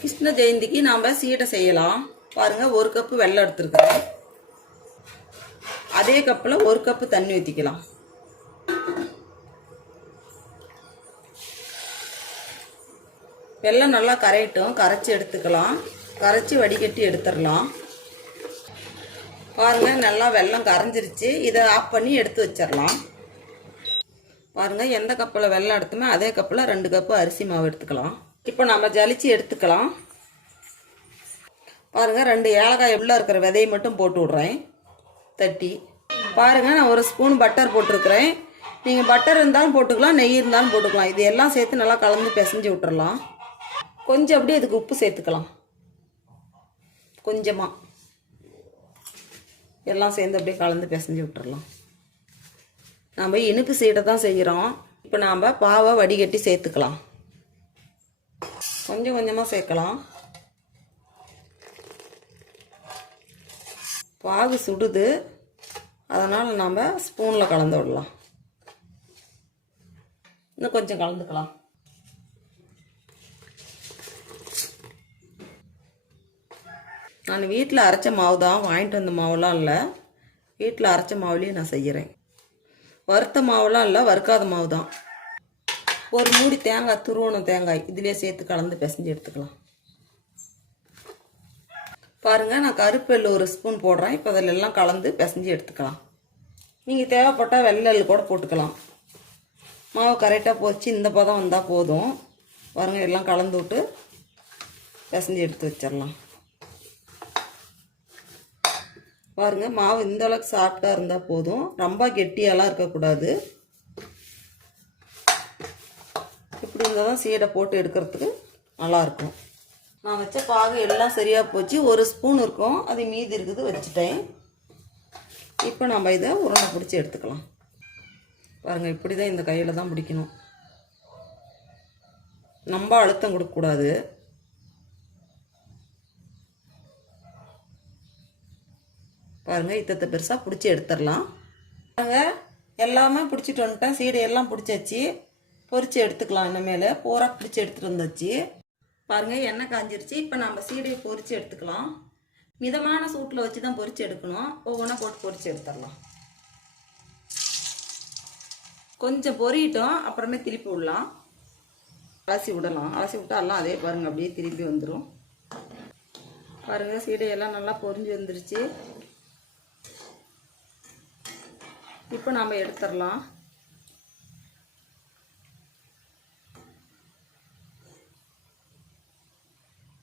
கிருஷ்ண ஜெயந்திக்கு நாம் சீடை செய்யலாம். பாருங்கள் ஒரு கப்பு வெள்ளம் எடுத்துருக்குறேன். அதே கப்பில் ஒரு கப்பு தண்ணி ஊற்றிக்கலாம் வெள்ளம் நல்லா கரையட்டும். கரைச்சி எடுத்துக்கலாம். கரைச்சி வடிகட்டி எடுத்துடலாம். பாருங்கள் நல்லா வெல்லம் கரைஞ்சிருச்சு. இதை ஆஃப் பண்ணி எடுத்து வச்சிடலாம். பாருங்கள் எந்த கப்பில் வெள்ளம் எடுத்துமே அதே கப்பில் ரெண்டு கப்பு அரிசி மாவு எடுத்துக்கலாம். இப்போ நம்ம ஜலிச்சு எடுத்துக்கலாம். பாருங்கள் ரெண்டு ஏலக்காய் உள்ளே இருக்கிற விதையை மட்டும் போட்டு விட்றேன். தட்டி. பாருங்கள் நான் ஒரு ஸ்பூன் பட்டர் போட்டிருக்கிறேன். நீங்கள் பட்டர் இருந்தாலும் போட்டுக்கலாம் நெய் இருந்தாலும் போட்டுக்கலாம். இது எல்லாம் சேர்த்து நல்லா கலந்து பிசைஞ்சு விட்டுறலாம். கொஞ்சம் அப்படியே இதுக்கு உப்பு சேர்த்துக்கலாம். கொஞ்சமாக எல்லாம் சேர்ந்து அப்படியே கலந்து பிசைஞ்சு விட்டுறலாம். நாம் இனிப்பு சீடை தான் செய்கிறோம் இப்போ நாம் பாவை வடிகட்டி சேர்த்துக்கலாம். கொஞ்சம் கொஞ்சமாக சேர்க்கலாம். பாகு சுடுது. அதனால் நாம் ஸ்பூனில் கலந்து விடலாம். இன்னும் கொஞ்சம் கலந்துக்கலாம். நான் வீட்டில் அரைச்ச மாவு தான் வாங்கிட்டு வந்த மாவுலாம் இல்லை. வீட்டில் அரைச்ச மாவுலேயே நான் செய்கிறேன் வறுத்த மாவுலாம் இல்லை வறுக்காத மாவு தான். ஒரு மூடி தேங்காய் துருவணும் தேங்காய். இதிலே சேர்த்து கலந்து பிசைஞ்சு எடுத்துக்கலாம். பாருங்கள் நான் கருப்பெல்லு ஒரு ஸ்பூன் போடுறேன். இப்போ அதில் எல்லாம் கலந்து பிசைஞ்சு எடுத்துக்கலாம். நீங்கள் தேவைப்பட்டால் வெள்ளல் கூட போட்டுக்கலாம். மாவு கரெக்டாக போச்சு இந்த பதம் வந்தால் போதும். பாருங்கள் எல்லாம் கலந்து விட்டு பிசைஞ்சு எடுத்து வச்சிடலாம். பாருங்கள் மாவு இந்த அளவுக்கு சாஃப்டாக இருந்தால் போதும். ரொம்ப கெட்டியாலாம் இருக்கக்கூடாது. இப்படி இருந்தால் தான் சீடை போட்டு எடுக்கிறதுக்கு நல்லாயிருக்கும். நான் வச்ச பாகு எல்லாம் சரியாக போச்சு. ஒரு ஸ்பூன் இருக்கும். அது மீதி இருக்குது வச்சுட்டேன். இப்போ நம்ம இதை உருண்டை பிடிச்சி எடுத்துக்கலாம். பாருங்கள் இப்படி தான் இந்த கையில் தான் பிடிக்கணும். ரொம்ப அழுத்தம் கொடுக்கக்கூடாது. பாருங்கள் இத்தத்தை பெருசாக பிடிச்சி எடுத்துடலாம். பாருங்கள் எல்லாமே பிடிச்சிட்டு வந்துட்டேன். சீடை எல்லாம் பிடிச்சாச்சு. பொறிச்சு எடுத்துக்கலாம் இனிமேல். பூரா பிடிச்சி எடுத்துகிட்டு வந்தாச்சு. பாருங்கள் எண்ணெய் காஞ்சிருச்சு. இப்போ நம்ம சீடையை பொறிச்சு எடுத்துக்கலாம். மிதமான சூட்டில் வச்சு தான் பொறிச்சு எடுக்கணும் ஒவ்வொன்றா போட்டு பொறிச்சு எடுத்துடலாம். கொஞ்சம் பொரியட்டும். அப்புறமே திருப்பி விடலாம். அலசி விடலாம். அலசி விட்டா எல்லாம் அதே பாருங்கள் அப்படியே திருப்பி வந்துடும் பாருங்கள் சீடையெல்லாம் நல்லா பொரிஞ்சு வந்துருச்சு. இப்போ நாம் எடுத்துடலாம்.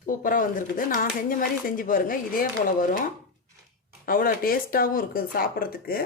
சூப்பராக வந்திருக்குது. நான் செஞ்ச மாதிரி செஞ்சு பாருங்கள் இதே போல் வரும். அவ்வளோ டேஸ்ட்டாகவும் இருக்குது சாப்பிட்றதுக்கு.